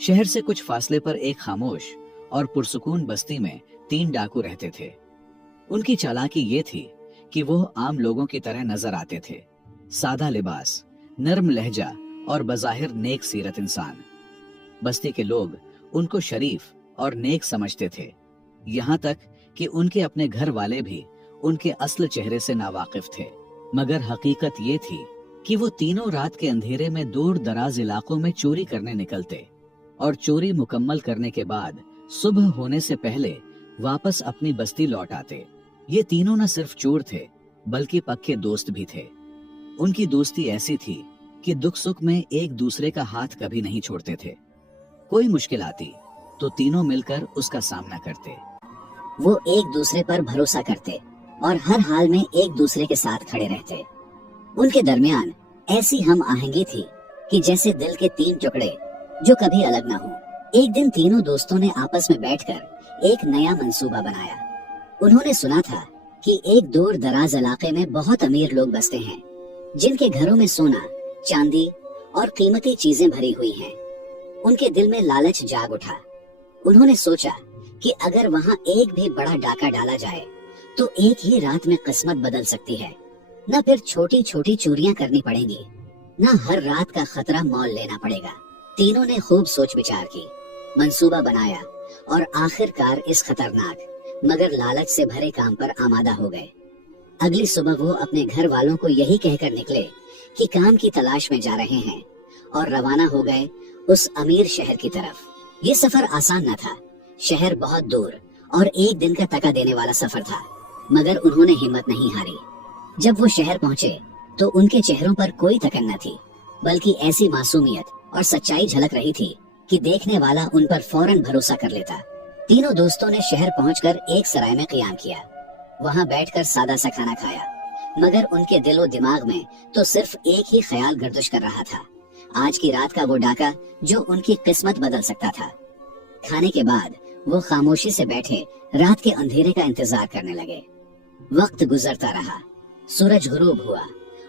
शहर से कुछ फासले पर एक खामोश और पुरसुकून बस्ती में 3 डाकू रहते थे। उनकी चालाकी ये थी कि वो आम लोगों की तरह नजर आते थे। सादा लिबास, नर्म लहजा और बज़ाहिर नेक सीरत इंसान। बस्ती के लोग उनको शरीफ और नेक समझते थे, यहाँ तक कि उनके अपने घर वाले भी उनके असल चेहरे से नावाकिफ थे। मगर हकीकत ये थी कि वो तीनों रात के अंधेरे में दूर दराज इलाकों में चोरी करने निकलते और चोरी मुकम्मल करने के बाद सुबह होने से पहले वापस अपनी बस्ती लौट आते। ये तीनों न सिर्फ चोर थे बल्कि पक्के दोस्त भी थे। उनकी दोस्ती ऐसी थी कि दुख सुख में एक दूसरे का हाथ कभी नहीं छोड़ते थे। कोई मुश्किल आती तो तीनों मिलकर उसका सामना करते। वो एक दूसरे पर भरोसा करते और हर हाल में एक दूसरे के साथ खड़े रहते। उनके दरमियान ऐसी हम आहंगी थी कि जैसे दिल के 3 टुकड़े जो कभी अलग ना हो। एक दिन तीनों दोस्तों ने आपस में बैठकर एक नया मंसूबा बनाया। उन्होंने सुना था कि एक दूर दराज इलाके में बहुत अमीर लोग बसते हैं, जिनके घरों में सोना, चांदी और कीमती चीजें भरी हुई हैं। उनके दिल में लालच जाग उठा। उन्होंने सोचा कि अगर वहाँ एक भी बड़ा डाका डाला जाए तो एक ही रात में किस्मत बदल सकती है। न फिर छोटी छोटी चोरियां करनी पड़ेंगी, न हर रात का खतरा मोल लेना पड़ेगा। तीनों ने खूब सोच विचार की, मंसूबा बनाया और आखिरकार इस खतरनाक मगर लालच से भरे काम पर आमादा हो गए। अगली सुबह वो अपने घर वालों को यही कहकर निकले कि काम की तलाश में जा रहे हैं और रवाना हो गए उस अमीर शहर की तरफ। ये सफर आसान न था। शहर बहुत दूर और एक दिन का तका देने वाला सफर था, मगर उन्होंने हिम्मत नहीं हारी। जब वो शहर पहुंचे तो उनके चेहरों पर कोई थकन न थी, बल्कि ऐसी मासूमियत और सच्चाई झलक रही थी कि देखने वाला उन पर फौरन भरोसा कर लेता। तीनों दोस्तों ने शहर पहुंचकर एक सराय में क़ियाम किया। वहां बैठकर सादा सा खाना खाया, मगर उनके दिलो दिमाग में तो सिर्फ एक ही ख्याल गर्दिश कर रहा था, आज की रात का वो डाका जो उनकी किस्मत बदल सकता था। खाने के बाद वो खामोशी से बैठे रात के अंधेरे का इंतजार करने लगे। वक्त गुजरता रहा, सूरज गुरूब हुआ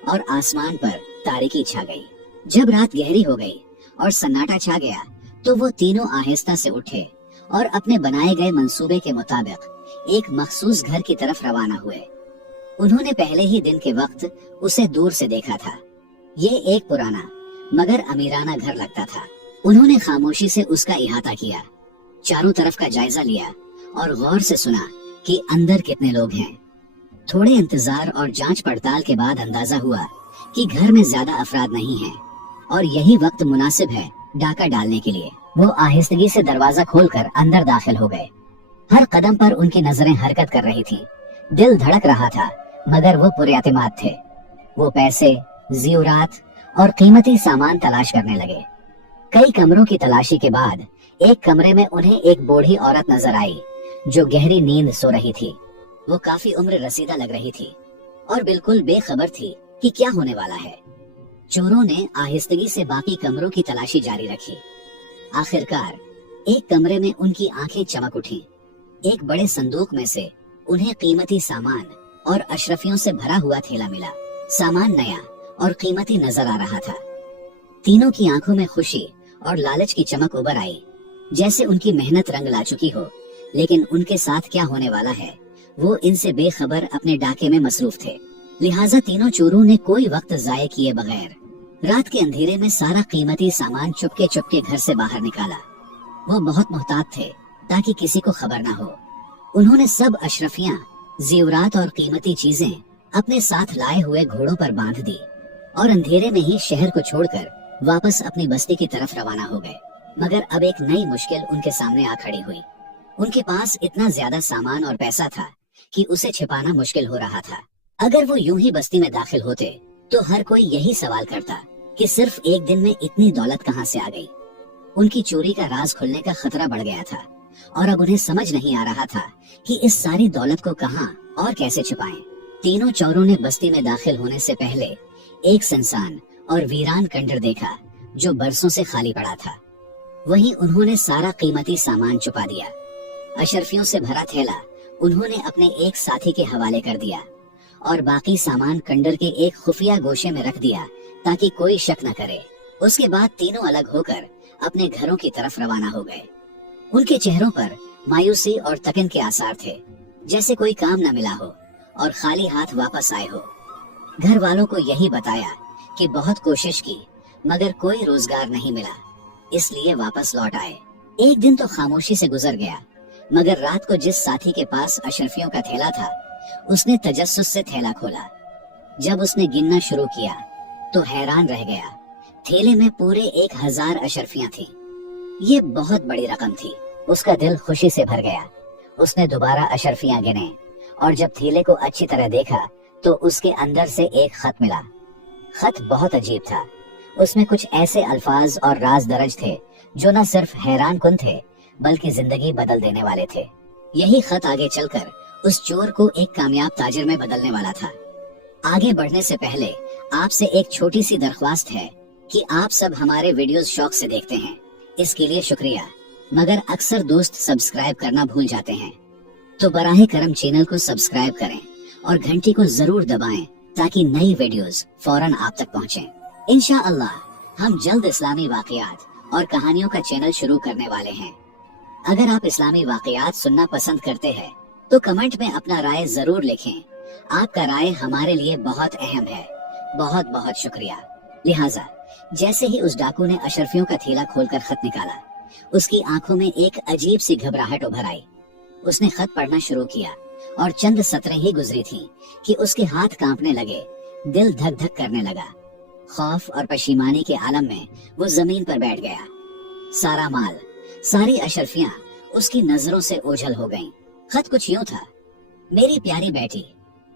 और आसमान पर तारीकी छा गई। जब रात गहरी हो गई और सन्नाटा छा गया तो वो तीनों आहिस्ता से उठे और अपने बनाए गए मंसूबे के मुताबिक एक मखसूस घर की तरफ रवाना हुए। उन्होंने पहले ही दिन के वक्त उसे दूर से देखा था। ये एक पुराना मगर अमीराना घर लगता था। उन्होंने खामोशी से उसका इहाता किया, चारों तरफ का जायजा लिया और गौर से सुना कि अंदर कितने लोग हैं। थोड़े इंतजार और जांच पड़ताल के बाद अंदाजा हुआ कि घर में ज्यादा अफराद नहीं हैं और यही वक्त मुनासिब है डाका डालने के लिए। वो आहिस्तगी से दरवाजा खोलकर अंदर दाखिल हो गए। हर कदम पर उनकी नजरें हरकत कर रही थी। दिल धड़क रहा था, मगर वो पुरएतिमाद थे। वो पैसे, ज़ेवरात और कीमती सामान तलाश करने लगे। कई कमरों की तलाशी के बाद एक कमरे में उन्हें एक बूढ़ी औरत नजर आई जो गहरी नींद सो रही थी। वो काफी उम्र रसीदा लग रही थी और बिल्कुल बेखबर थी कि क्या होने वाला है। चोरों ने आहिस्तगी से बाकी कमरों की तलाशी जारी रखी। आखिरकार एक कमरे में उनकी आंखें चमक उठी। एक बड़े संदूक में से उन्हें कीमती सामान और अशरफियों से भरा हुआ थैला मिला। सामान नया और कीमती नजर आ रहा था। तीनों की आंखों में खुशी और लालच की चमक उभर आई, जैसे उनकी मेहनत रंग ला चुकी हो। लेकिन उनके साथ क्या होने वाला है, वो इनसे बेखबर अपने डाके में मसरूफ थे। लिहाजा तीनों चोरों ने कोई वक्त जाये किए बगैर रात के अंधेरे में सारा कीमती सामान चुपके चुपके घर से बाहर निकाला। वो बहुत मुहतात थे ताकि किसी को खबर ना हो। उन्होंने सब अशरफियां, ज़ेवरात और कीमती चीजें अपने साथ लाए हुए घोड़ों पर बांध दी और अंधेरे में ही शहर को छोड़कर वापस अपनी बस्ती की तरफ रवाना हो गए। मगर अब एक नई मुश्किल उनके सामने आ खड़ी हुई। उनके पास इतना ज्यादा सामान और पैसा था कि उसे छिपाना मुश्किल हो रहा था। अगर वो यूं ही बस्ती में दाखिल होते तो हर कोई यही सवाल करता कि सिर्फ एक दिन में इतनी दौलत कहां से आ गई। उनकी चोरी का राज खुलने का खतरा बढ़ गया था और अब उन्हें समझ नहीं आ रहा था कि इस सारी दौलत को कहां और कैसे छुपाएं। तीनों चोरों ने बस्ती में दाखिल होने से पहले एक सुनसान और वीरान खंडर देखा जो बरसों से खाली पड़ा था। वहीं उन्होंने सारा कीमती सामान छुपा दिया। अशरफियों से भरा थैला उन्होंने अपने एक साथी के हवाले कर दिया और बाकी सामान खंडर के एक खुफिया गोशे में रख दिया ताकि कोई शक न करे। उसके बाद तीनों अलग होकर अपने घरों की तरफ रवाना हो गए। उनके चेहरों पर मायूसी और तकन के आसार थे, जैसे कोई काम न मिला हो और खाली हाथ वापस आए हो। घर वालों को यही बताया कि बहुत कोशिश की मगर कोई रोजगार नहीं मिला, इसलिए वापस लौट आए। एक दिन तो खामोशी से गुजर गया, मगर रात को जिस साथी के पास अशरफियों का थैला था, उसने तजस्सुस से थैला खोला। जब उसने गिनना शुरू किया तो हैरान रह गया। थैले में पूरे 1000 अशरफियां थीं। ये बहुत बड़ी रकम थी। उसका दिल खुशी से भर गया। उसने दोबारा अशरफियां गिने और जब थैले को अच्छी तरह देखा तो उसके अंदर से एक खत मिला। खत बहुत अजीब था। उसमें कुछ ऐसे अल्फाज और राज दर्ज थे जो न सिर्फ हैरान कुन थे बल्कि जिंदगी बदल देने वाले थे। यही खत आगे चलकर उस चोर को एक कामयाब ताजिर में बदलने वाला था। आगे बढ़ने से पहले आपसे एक छोटी सी दरख्वास्त है कि आप सब हमारे वीडियोस शौक से देखते हैं, इसके लिए शुक्रिया, मगर अक्सर दोस्त सब्सक्राइब करना भूल जाते हैं। तो बराहे करम चैनल को सब्सक्राइब करें और घंटी को जरूर दबाएं ताकि नई वीडियोस फौरन आप तक पहुंचें। इंशाअल्लाह हम जल्द इस्लामी वाकयात और कहानियों का चैनल शुरू करने वाले हैं। अगर आप इस्लामी वाकयात सुनना पसंद करते हैं तो कमेंट में अपना राय जरूर लिखें। आपका राय हमारे लिए बहुत अहम है। बहुत बहुत शुक्रिया। लिहाजा जैसे ही उस डाकू ने अशरफियों का थैला खोलकर खत निकाला, उसकी आंखों में एक अजीब सी घबराहट उभर आई। उसने खत पढ़ना शुरू किया और चंद सतरें ही गुजरी थीं कि उसके हाथ कांपने लगे, दिल धक धक करने लगा। खौफ और पशीमानी के आलम में वो जमीन पर बैठ गया। सारा माल, सारी अशरफियां उसकी नजरों से ओझल हो गईं। खत कुछ यूं था, मेरी प्यारी बेटी,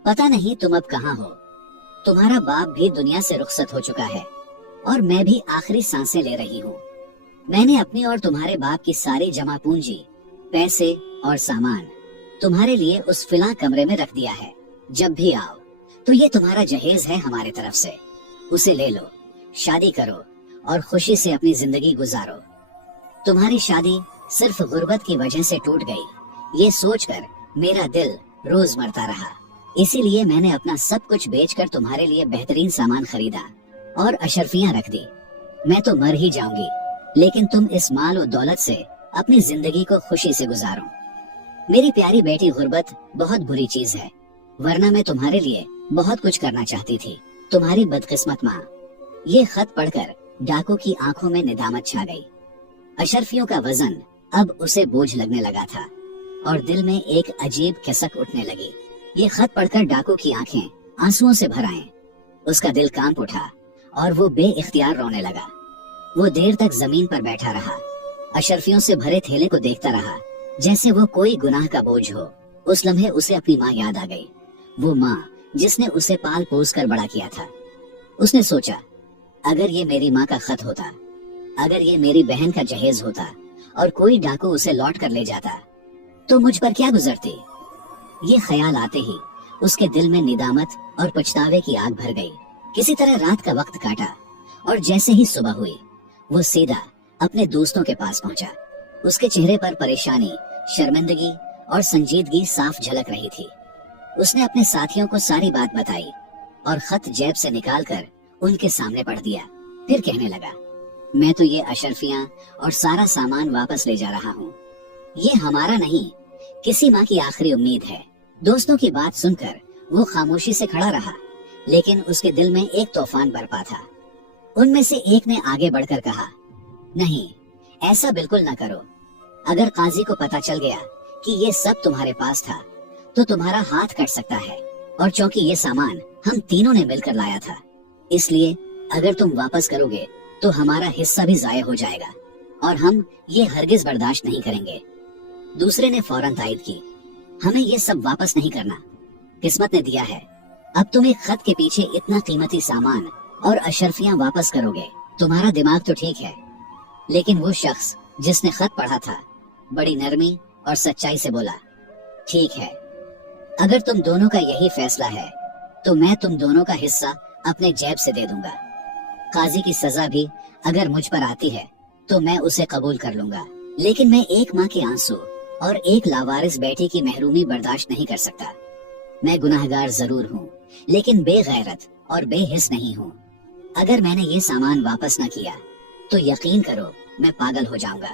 पता नहीं तुम अब कहाँ हो। तुम्हारा बाप भी दुनिया से रुखसत हो चुका है और मैं भी आखिरी सांसें ले रही हूँ। मैंने अपनी और तुम्हारे बाप की सारी जमा पूंजी, पैसे और सामान तुम्हारे लिए उस फिला कमरे में रख दिया है। जब भी आओ तो ये तुम्हारा जहेज है हमारे तरफ से, उसे ले लो, शादी करो और खुशी से अपनी जिंदगी गुजारो। तुम्हारी शादी सिर्फ गुर्बत की वजह से टूट गई, ये सोचकर मेरा दिल रोज मरता रहा। इसीलिए मैंने अपना सब कुछ बेचकर तुम्हारे लिए बेहतरीन सामान खरीदा और अशरफियां रख दी। मैं तो मर ही जाऊंगी, लेकिन तुम इस माल और दौलत से अपनी जिंदगी को खुशी से गुजारो। मेरी प्यारी बेटी, गुर्बत बहुत बुरी चीज है, वरना मैं तुम्हारे लिए बहुत कुछ करना चाहती थी। तुम्हारी बदकिस्मत माँ। ये खत पढ़कर डाकू की आंखों में निदामत छा गई। अशरफियों का वजन अब उसे बोझ लगने लगा था और दिल में एक अजीब कसक उठने लगी। ये खत पढ़कर डाकू की आंखें आंसुओं से भर आईं। उसका दिल कांप उठा और वो बेइख्तियार रोने लगा। वो देर तक जमीन पर बैठा रहा, अशरफियों से भरे थैले को देखता रहा जैसे वो कोई गुनाह का बोझ हो। उस लम्हे उसे अपनी माँ याद आ गई, वो माँ जिसने उसे पाल पोस कर बड़ा किया था। उसने सोचा, अगर ये मेरी माँ का खत होता, अगर ये मेरी बहन का जहेज होता और कोई डाकू उसे लौट कर ले जाता तो मुझ पर क्या गुजरती। ये ख्याल आते ही उसके दिल में निदामत और पछतावे की आग भर गई। किसी तरह रात का वक्त काटा और जैसे ही सुबह हुई वो सीधा अपने दोस्तों के पास पहुंचा। उसके चेहरे पर परेशानी, शर्मिंदगी और संजीदगी साफ झलक रही थी। उसने अपने साथियों को सारी बात बताई और खत जेब से निकालकर उनके सामने पढ़ दिया। फिर कहने लगा, मैं तो ये अशरफियां और सारा सामान वापस ले जा रहा हूँ। ये हमारा नहीं, किसी माँ की आखिरी उम्मीद है। दोस्तों की बात सुनकर वो खामोशी से खड़ा रहा, लेकिन उसके दिल में एक तूफान बरपा था। उनमें से एक ने आगे बढ़कर कहा, नहीं, ऐसा बिल्कुल न करो। अगर काजी को पता चल गया कि ये सब तुम्हारे पास था तो तुम्हारा हाथ कट सकता है, और चूंकि ये सामान हम तीनों ने मिलकर लाया था, इसलिए अगर तुम वापस करोगे तो हमारा हिस्सा भी जाया हो जाएगा और हम ये हरगिज बर्दाश्त नहीं करेंगे। दूसरे ने फौरन तायद की, हमें ये सब वापस नहीं करना, किस्मत ने दिया है। अब तुम एक खत के पीछे इतना कीमती सामान और अशरफियां वापस करोगे। तुम्हारा दिमाग तो ठीक है, लेकिन वो शख्स जिसने खत पढ़ा था बड़ी नरमी और सच्चाई से बोला, ठीक है, अगर तुम दोनों का यही फैसला है तो मैं तुम दोनों का हिस्सा अपने जेब से दे दूंगा। काजी की सजा भी अगर मुझ पर आती है तो मैं उसे कबूल कर लूंगा, लेकिन मैं एक माँ के आंसू और एक लावारिस बेटी की महरूमी बर्दाश्त नहीं कर सकता। मैं गुनाहगार जरूर हूँ, लेकिन बेगैरत और बेहिस नहीं हूँ। اگر میں نے یہ سامان واپس نہ کیا تو یقین کرو میں پاگل ہو جاؤں گا۔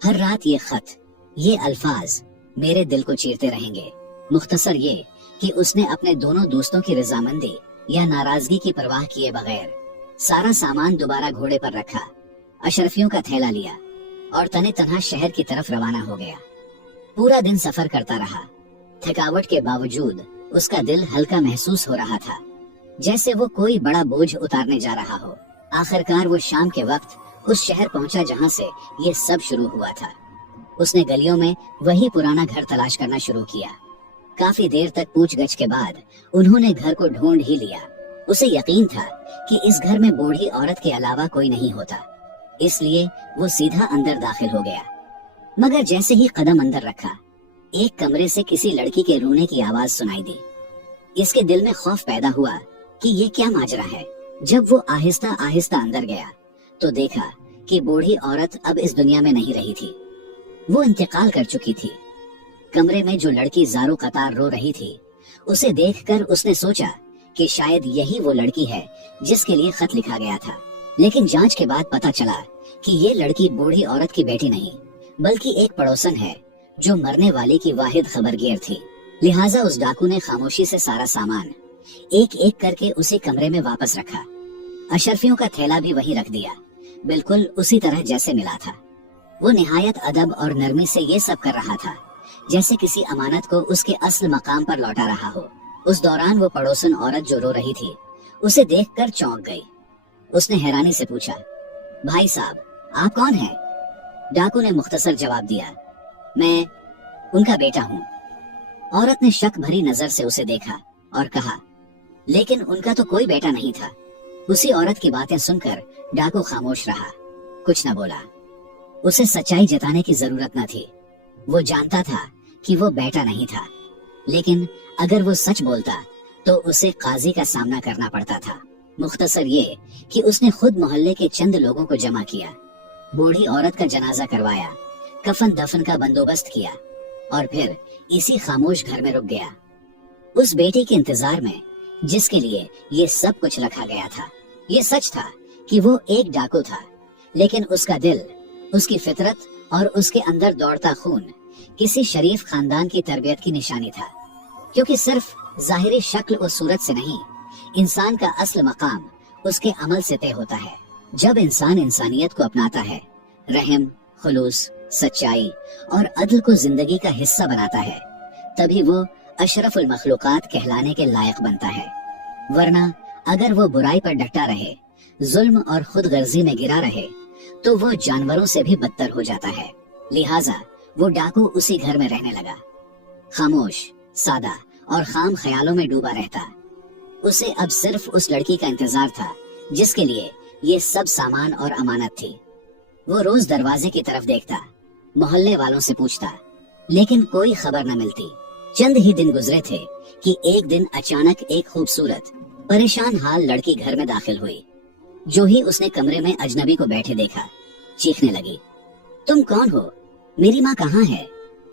ہر رات یہ خط، یہ الفاظ میرے دل کو چیرتے رہیں گے۔ مختصر یہ کہ اس نے اپنے دونوں دوستوں کی رضامندی یا ناراضگی کی پرواہ کیے بغیر سارا سامان دوبارہ گھوڑے پر رکھا، اشرفیوں کا تھیلا لیا اور تنے تنہا شہر کی طرف روانہ ہو گیا۔ پورا دن سفر کرتا رہا۔ تھکاوٹ کے باوجود اس کا دل ہلکا محسوس ہو رہا تھا، جیسے وہ کوئی بڑا بوجھ اتارنے جا رہا ہو۔ آخرکار وہ شام کے وقت اس شہر پہنچا جہاں سے یہ سب شروع ہوا تھا۔ اس نے گلیوں میں وہی پرانا گھر تلاش کرنا شروع کیا۔ کافی دیر تک پوچھ گچھ کے بعد انہوں نے گھر کو ڈھونڈ ہی لیا۔ اسے یقین تھا کہ اس گھر میں بوڑھی عورت کے علاوہ کوئی نہیں ہوتا، اس لیے وہ سیدھا اندر داخل ہو گیا۔ مگر جیسے ہی قدم اندر رکھا، ایک کمرے سے کسی لڑکی کے رونے کی آواز سنائی دی۔ اس کے دل میں خوف پیدا ہوا کہ یہ کیا ماجرا ہے۔ جب وہ آہستہ آہستہ اندر گیا تو دیکھا کہ بوڑھی عورت اب اس دنیا میں نہیں رہی تھی، وہ انتقال کر چکی تھی۔ کمرے میں جو لڑکی زارو قطار رو رہی تھی، اسے دیکھ کر اس نے سوچا کہ شاید یہی وہ لڑکی ہے جس کے لیے خط لکھا گیا تھا۔ لیکن جانچ کے بعد پتا چلا کہ یہ لڑکی بوڑھی عورت کی بیٹی نہیں بلکہ ایک پڑوسن ہے جو مرنے والی کی واحد خبرگیر تھی۔ لہٰذا اس ڈاکو نے خاموشی سے سارا سامان ایک ایک کر کے اسی کمرے میں واپس رکھا۔ اشرفیوں کا تھیلا بھی وہیں رکھ دیا، بالکل اسی طرح جیسے ملا تھا۔ وہ نہایت ادب اور نرمی سے یہ سب کر رہا تھا جیسے کسی امانت کو اس کے اصل مقام پر لوٹا رہا ہو۔ اس دوران وہ پڑوسن عورت جو رو رہی تھی اسے دیکھ کر چونک گئی۔ اس نے حیرانی سے پوچھا، بھائی صاحب آپ کون ہیں؟ ڈاکو نے مختصر جواب دیا، میں ان کا بیٹا ہوں۔ عورت نے شک بھری نظر سے اسے دیکھا اور کہا، لیکن ان کا تو کوئی بیٹا نہیں تھا۔ اسی عورت کی باتیں سن کر ڈاکو خاموش رہا، کچھ نہ بولا۔ اسے سچائی جتانے کی ضرورت نہ تھی۔ وہ جانتا تھا کہ وہ بیٹا نہیں تھا، لیکن اگر وہ سچ بولتا تو اسے قاضی کا سامنا کرنا پڑتا تھا۔ مختصر یہ کہ اس نے خود محلے کے چند لوگوں کو جمع کیا، بوڑھی عورت کا جنازہ کروایا، کفن دفن کا بندوبست کیا اور پھر اسی خاموش گھر میں رک گیا، اس بیٹی کے انتظار میں جس کے لیے یہ سب کچھ رکھا گیا تھا۔ یہ سچ تھا کہ وہ ایک ڈاکو تھا، لیکن اس کا دل، اس کی فطرت اور اس کے اندر دوڑتا خون کسی شریف خاندان کی تربیت کی نشانی تھا، کیونکہ صرف ظاہری شکل و صورت سے نہیں، انسان کا اصل مقام اس کے عمل سے طے ہوتا ہے۔ جب انسان انسانیت کو اپناتا ہے، رحم، خلوص، سچائی اور عدل کو زندگی کا حصہ بناتا ہے، تبھی وہ اشرف المخلوقات کہلانے کے لائق بنتا ہے۔ ورنہ اگر وہ برائی پر ڈٹا رہے، ظلم اور خود غرضی میں گرا رہے، تو وہ جانوروں سے بھی بدتر ہو جاتا ہے۔ لہٰذا وہ ڈاکو اسی گھر میں رہنے لگا، خاموش، سادہ اور خام خیالوں میں ڈوبا رہتا۔ اسے اب صرف اس لڑکی کا انتظار تھا جس کے لیے یہ سب سامان اور امانت تھی۔ وہ روز دروازے کی طرف دیکھتا، محلے والوں سے پوچھتا، لیکن کوئی خبر نہ ملتی۔ چند ہی دن گزرے تھے کہ ایک دن اچانک ایک خوبصورت، پریشان حال لڑکی گھر میں داخل ہوئی۔ جو ہی اس نے کمرے میں اجنبی کو بیٹھے دیکھا، چیخنے لگی، تم کون ہو؟ میری ماں کہاں ہے؟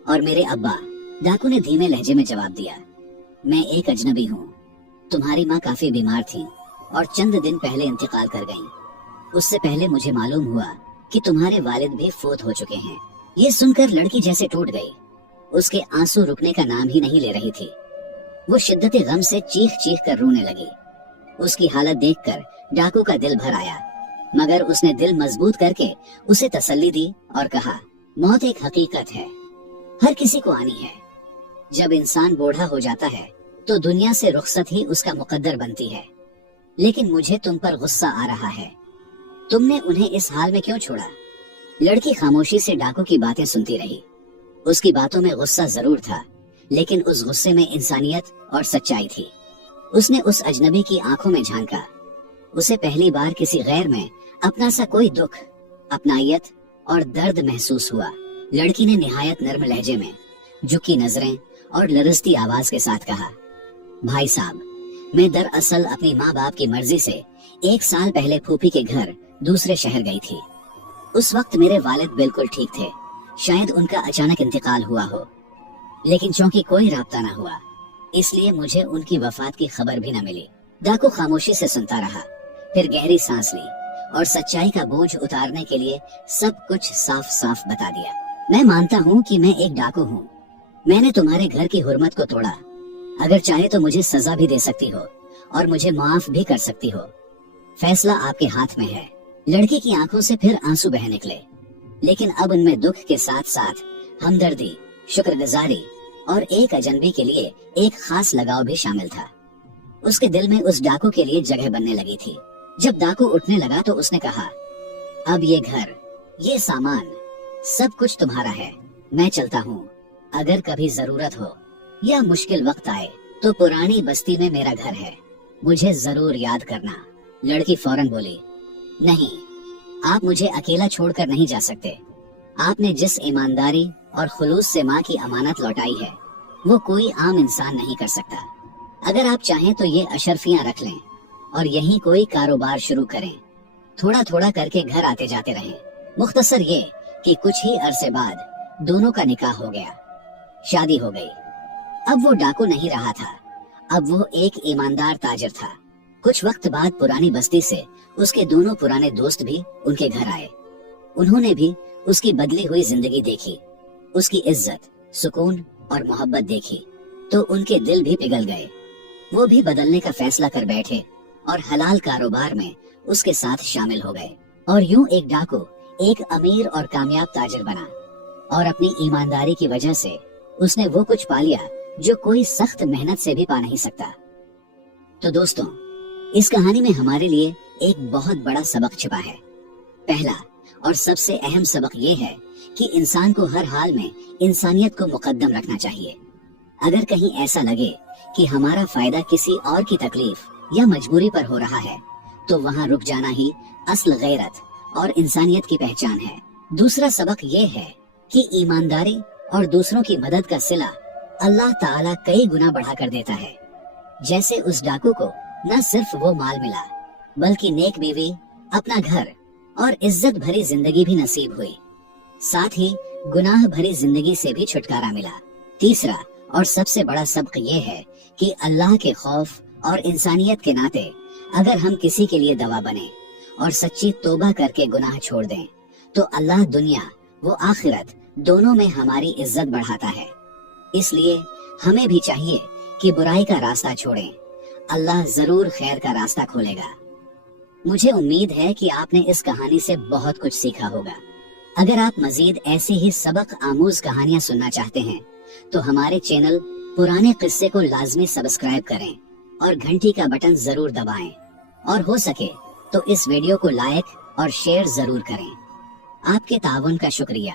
اور میرے ابا؟ ڈاکو نے دھیمے لہجے میں جواب دیا، میں ایک اجنبی ہوں۔ تمہاری ماں کافی بیمار تھیں اور چند دن پہلے انتقال کر گئیں۔ اس سے پہلے مجھے معلوم ہوا کہ تمہارے والد بھی فوت ہو چکے ہیں۔ یہ سن کر لڑکی جیسے ٹوٹ گئی، اس کے آنسو رکنے کا نام ہی نہیں لے رہی تھی۔ وہ شدت غم سے چیخ چیخ کر رونے لگی۔ اس کی حالت دیکھ کر ڈاکو کا دل بھر آیا، مگر اس نے دل مضبوط کر کے اسے تسلی دی اور کہا، موت ایک حقیقت ہے، ہر کسی کو آنی ہے۔ جب انسان بوڑھا ہو جاتا ہے تو دنیا سے رخصت ہی اس کا مقدر بنتی ہے، لیکن مجھے تم پر غصہ آ رہا ہے، تم نے انہیں اس حال میں کیوں چھوڑا؟ لڑکی خاموشی سے ڈاکو کی باتیں سنتی رہی۔ اس کی باتوں میں غصہ ضرور تھا، لیکن اس غصے میں انسانیت اور سچائی تھی۔ اس نے اس اجنبی کی آنکھوں میں جھانکا، اسے پہلی بار کسی غیر میں اپنا سا کوئی دکھ، اپنائیت اور درد محسوس ہوا۔ لڑکی نے نہایت نرم لہجے میں، جھکی نظریں اور لرزتی آواز کے ساتھ کہا، بھائی صاحب، میں دراصل اپنی ماں باپ کی مرضی سے 1 سال پہلے پھوپھی کے گھر دوسرے شہر گئی تھی۔ اس وقت میرے والد بالکل ٹھیک تھے، شاید ان کا اچانک انتقال ہوا ہو، لیکن چونکہ کوئی رابطہ نہ ہوا، اس لیے مجھے ان کی وفات کی خبر بھی نہ ملی۔ ڈاکو خاموشی سے سنتا رہا، پھر گہری سانس لی اور سچائی کا بوجھ اتارنے کے لیے سب کچھ صاف صاف بتا دیا۔ میں مانتا ہوں کہ میں ایک ڈاکو ہوں، میں نے تمہارے گھر کی حرمت کو توڑا، اگر چاہے تو مجھے سزا بھی دے سکتی ہو اور مجھے معاف بھی کر سکتی ہو، فیصلہ آپ کے ہاتھ میں ہے۔ لڑکی کی آنکھوں سے پھر آنسو بہہ نکلے، لیکن اب ان میں دکھ کے ساتھ ساتھ ہمدردی، شکر گزاری اور ایک اجنبی کے لیے ایک خاص لگاؤ بھی شامل تھا۔ اس کے دل میں اس ڈاکو کے لیے جگہ بننے لگی تھی۔ جب ڈاکو اٹھنے لگا تو اس نے کہا، اب یہ گھر، یہ سامان، سب کچھ تمہارا ہے، میں چلتا ہوں۔ اگر کبھی ضرورت ہو یا مشکل وقت آئے تو پرانی بستی میں میرا گھر ہے، مجھے ضرور یاد کرنا۔ لڑکی فوراً بولی، نہیں، آپ مجھے اکیلا چھوڑ کر نہیں جا سکتے۔ آپ نے جس ایمانداری اور خلوص سے ماں کی امانت لوٹائی ہے وہ کوئی عام انسان نہیں کر سکتا۔ اگر آپ چاہیں تو یہ اشرفیاں رکھ لیں اور یہیں کوئی کاروبار شروع کریں، تھوڑا تھوڑا کر کے گھر آتے جاتے رہیں۔ مختصر یہ کہ کچھ ہی عرصے بعد دونوں کا نکاح ہو گیا، شادی ہو گئی۔ اب وہ ڈاکو نہیں رہا تھا، اب وہ ایک ایماندار تاجر تھا۔ کچھ وقت بعد پرانی بستی سے اس کے دونوں پرانے دوست بھی ان کے گھر آئے۔ انہوں نے بھی اس کی بدلی ہوئی زندگی دیکھی، اس کی عزت، سکون اور محبت دیکھی تو ان کے دل بھی پگھل گئے۔ وہ بھی بدلنے کا فیصلہ کر بیٹھے اور حلال کاروبار میں اس کے ساتھ شامل ہو گئے، اور یوں ایک ڈاکو ایک امیر اور کامیاب تاجر بنا، اور اپنی ایمانداری کی وجہ سے اس نے وہ کچھ پا لیا جو کوئی سخت محنت سے بھی پا نہیں سکتا۔ تو دوستوں، اس کہانی میں ہمارے لیے ایک بہت بڑا سبق چھپا ہے۔ پہلا اور سب سے اہم سبق یہ ہے کہ انسان کو ہر حال میں انسانیت کو مقدم رکھنا چاہیے۔ اگر کہیں ایسا لگے کہ ہمارا فائدہ کسی اور کی تکلیف یا مجبوری پر ہو رہا ہے تو وہاں رک جانا ہی اصل غیرت اور انسانیت کی پہچان ہے۔ دوسرا سبق یہ ہے کہ ایمانداری اور دوسروں کی مدد کا صلہ اللہ تعالیٰ کئی گنا بڑھا کر دیتا ہے۔ جیسے اس ڈاکو کو نہ صرف وہ مال ملا بلکہ نیک بیوی، اپنا گھر اور عزت بھری زندگی بھی نصیب ہوئی، ساتھ ہی گناہ بھری زندگی سے بھی چھٹکارا ملا۔ تیسرا اور سب سے بڑا سبق یہ ہے کہ اللہ کے خوف اور انسانیت کے ناطے اگر ہم کسی کے لیے دوا بنیں اور سچی توبہ کر کے گناہ چھوڑ دیں تو اللہ دنیا و آخرت دونوں میں ہماری عزت بڑھاتا ہے۔ اس لیے ہمیں بھی چاہیے کہ برائی کا راستہ چھوڑیں، اللہ ضرور خیر کا راستہ کھولے گا۔ مجھے امید ہے کہ آپ نے اس کہانی سے بہت کچھ سیکھا ہوگا۔ اگر آپ مزید ایسی ہی سبق آموز کہانیاں سننا چاہتے ہیں تو ہمارے چینل پرانے قصے کو لازمی سبسکرائب کریں اور گھنٹی کا بٹن ضرور دبائیں، اور ہو سکے تو اس ویڈیو کو لائک اور شیئر ضرور کریں۔ آپ کے تعاون کا شکریہ۔